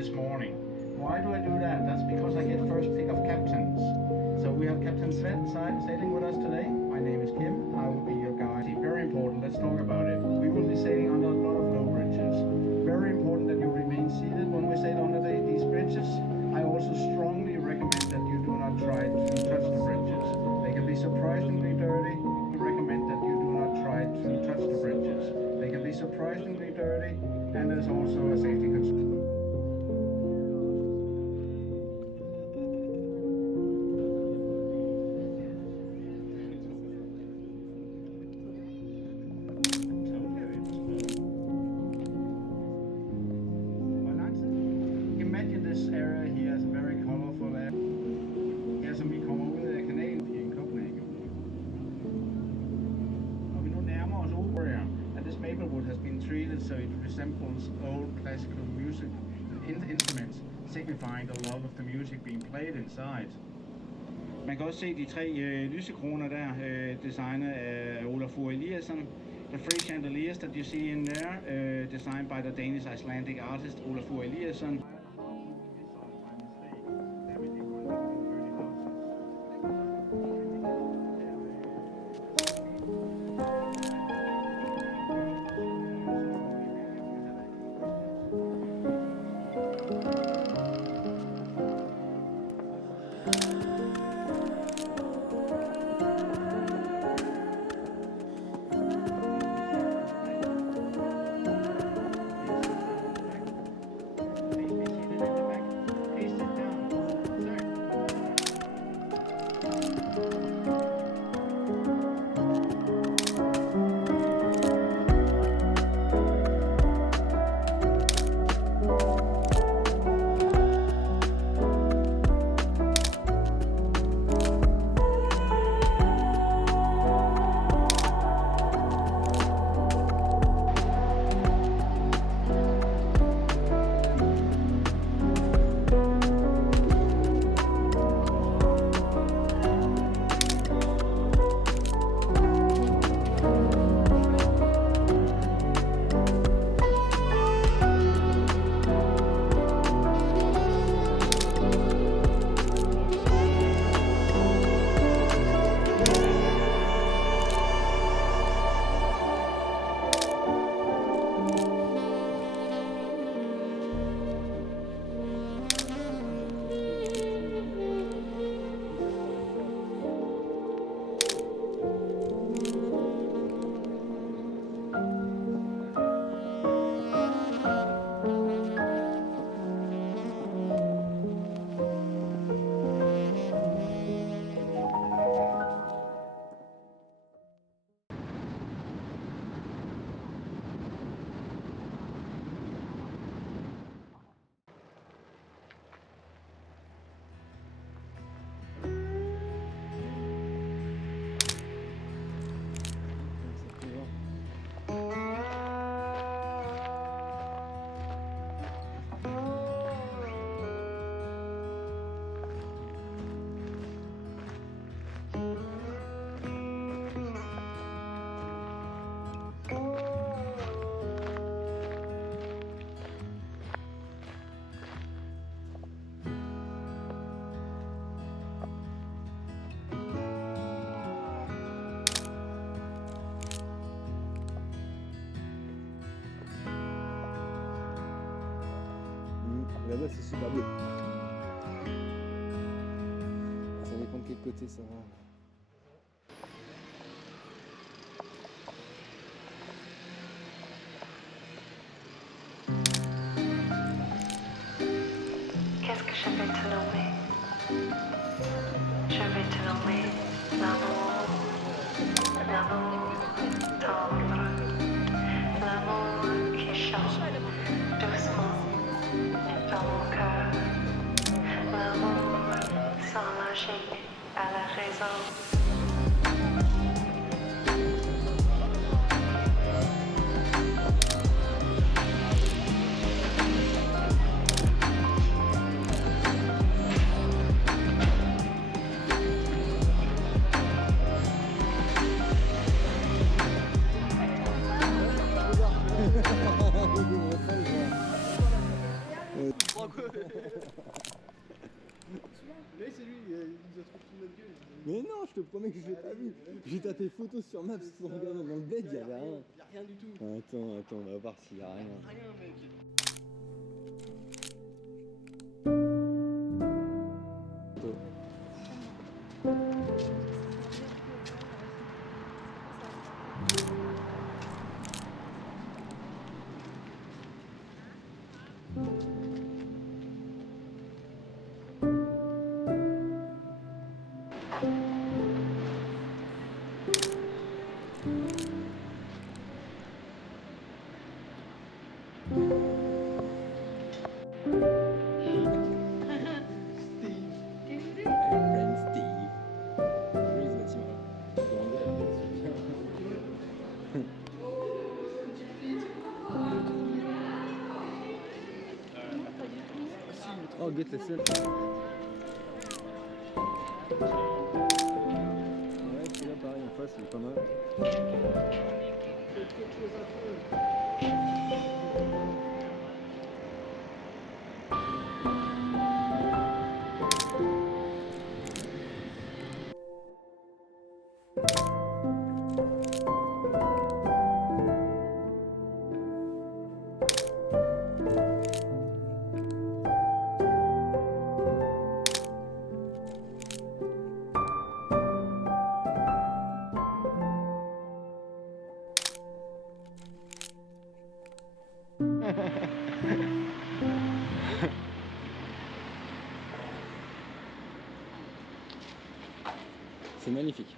this morning. Why do I do that? That's because I get first pick of captains. So we have Captain Sven sailing with us today. My name is Kim. I will be your guide. Very important. Let's talk about it. We will be sailing under a lot of low bridges. Very important that you remain seated when we sail under these bridges. I also strongly recommend that you do not try to touch the bridges. They can be surprisingly dirty. We recommend that you do not try to touch the bridges. They can be surprisingly dirty, and there's also a safety concern. Imagine this area here is very colorful area. Her som vi kommer ud af kanalen i Copenhagen. Og vi nu nærmer os opera, and this maplewood has been treated so it resembles old classical music instruments, signifying the love of the music being played inside. Man kan også se de tre lysekroner der, designet af Olafur Eliasson. The three chandeliers that you see in there, designed by the Danish Icelandic artist Olafur Eliasson. Là-bas, c'est super beau. Ça dépend de quel côté ça va. Qu'est-ce que je vais te nommer? Je vais te nommer l'amour, l'amour tendre, l'amour qui chante doucement dans mon cœur, l'amour sans lâcher à la raison. Franco. Mais c'est lui, il nous a trop foutu notre gueule. Mais non, je te promets que je l'ai pas vu. J'ai tapé photos sur Maps pour regarder dans le bed, il y avait rien. Y'a rien du tout. Attends, on va voir s'il y a rien. Rien, mec. Oh, get the sun. Ouais, c'est là pareil, en face, il est pas mal. C'est magnifique.